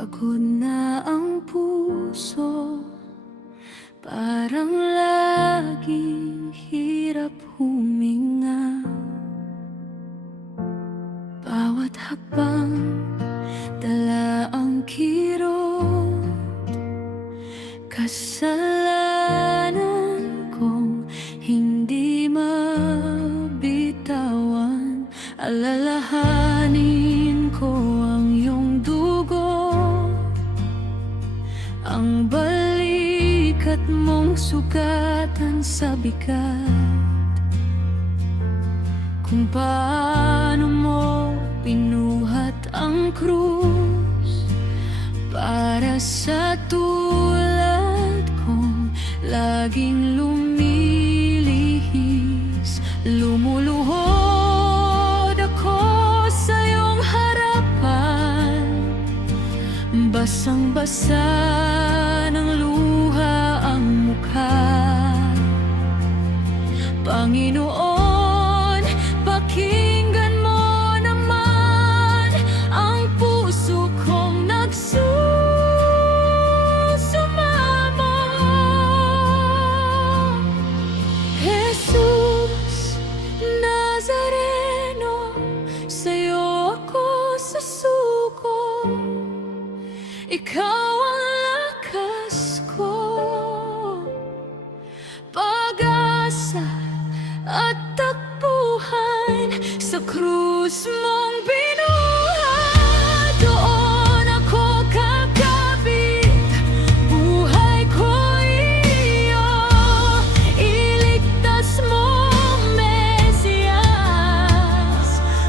Pagod na ang puso, parang laging hirap huminga. Bawat hakbang, dala ang kirot. Kasalanan kong hindi mabitawan. Alalahanin ko ang iyong dugo, ang balikat mong sugatan sa bigat. Kung paano mo pinuhat ang krus para sa tulad kong laging lumilihis. Lumuluhod ako sa iyong harapan, basang-basa ng luha ang mukha. Panginoon, pakinggan mo naman ang puso kong nagsusumamo. Jesus Nazareno, sa'yo ako susuko. Ikaw ang lakas ko, pag-asa at takbuhan sa krus mong binuhat. Doon ako kakapit, buhay ko iyo. Iligtas mo, Mesiyas,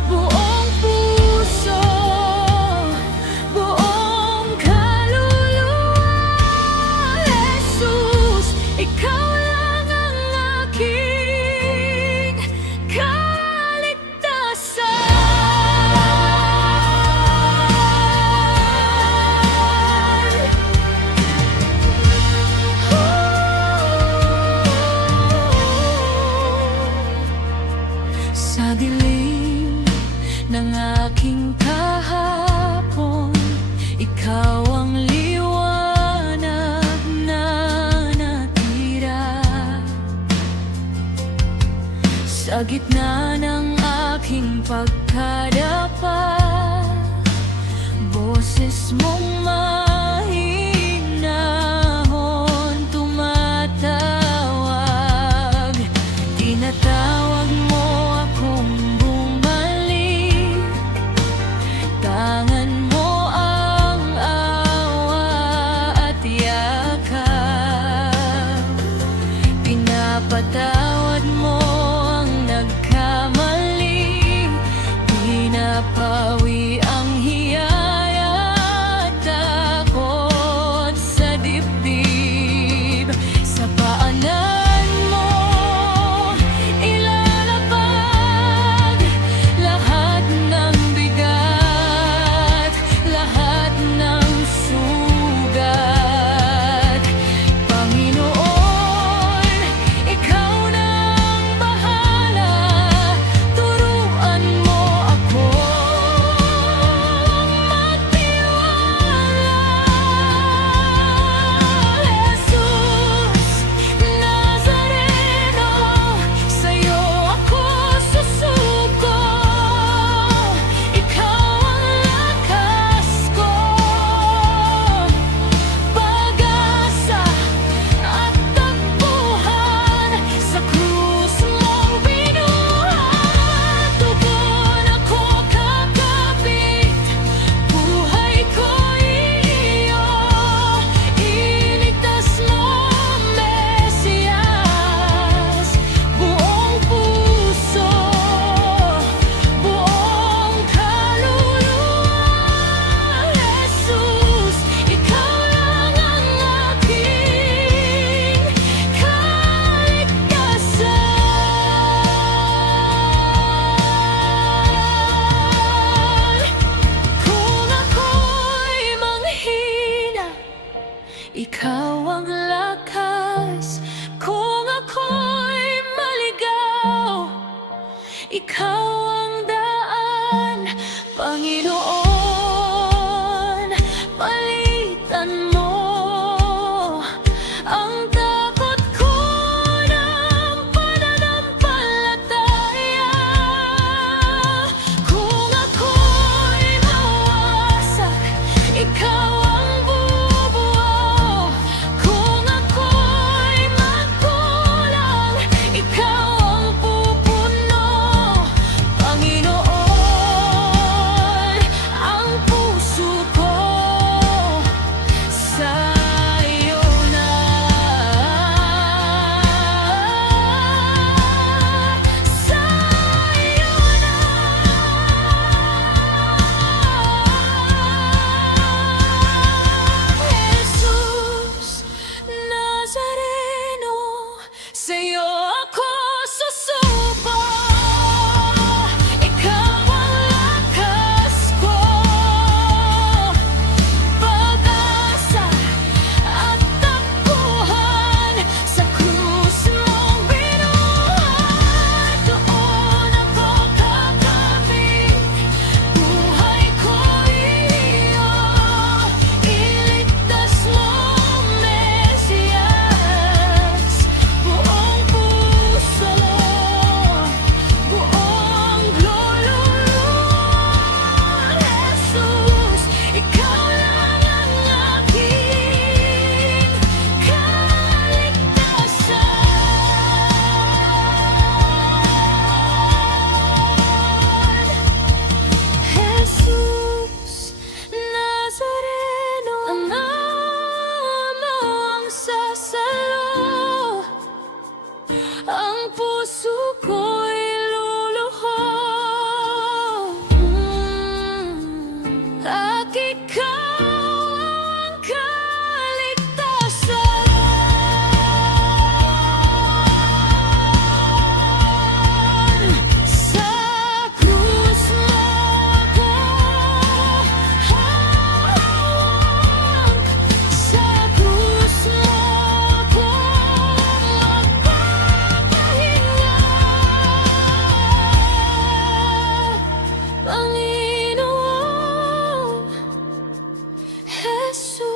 buong puso, buong kaluluwa. Jesus, ikaw lang ang aking kaligtasan. Sa dilim ng aking kahapon, ikaw ang liwanag na natira. Sa gitna ng aking pagkadapa, boses mong mahinahon tumatawag. Tinatawag mo akong bumalik, tangan mo ang awa at yakap. Pinapatawad mo ang nagkamali, pinapawi ang hiyaya at takot sa dibdib. Sa paanan mo ilalapag lahat ng bigat, lahat ng sugat. Panginoon, ikaw nang bahala, turuan mo ako magtiwala. Jesus Nazareno, sa'yo ako susuko. Ikaw ang lakas ko, pag-asa at takbuhan sa krus mong binuhat. Doon ako kakapit, buhay ko iyo. Iligtas mo, Mesiyas, buong puso, buong kaluluwa. Jesus, ikaw lang ang aking kaligtasan. Kung ako'y manghina, ikaw ang lakas. Kung ako'y maligaw, ikaw ang daan. Panginoon, ikaw ang kaligtasan. Sa krus mo ako hawak, sa krus mo ako magpapahinga. Panginoon Jesus.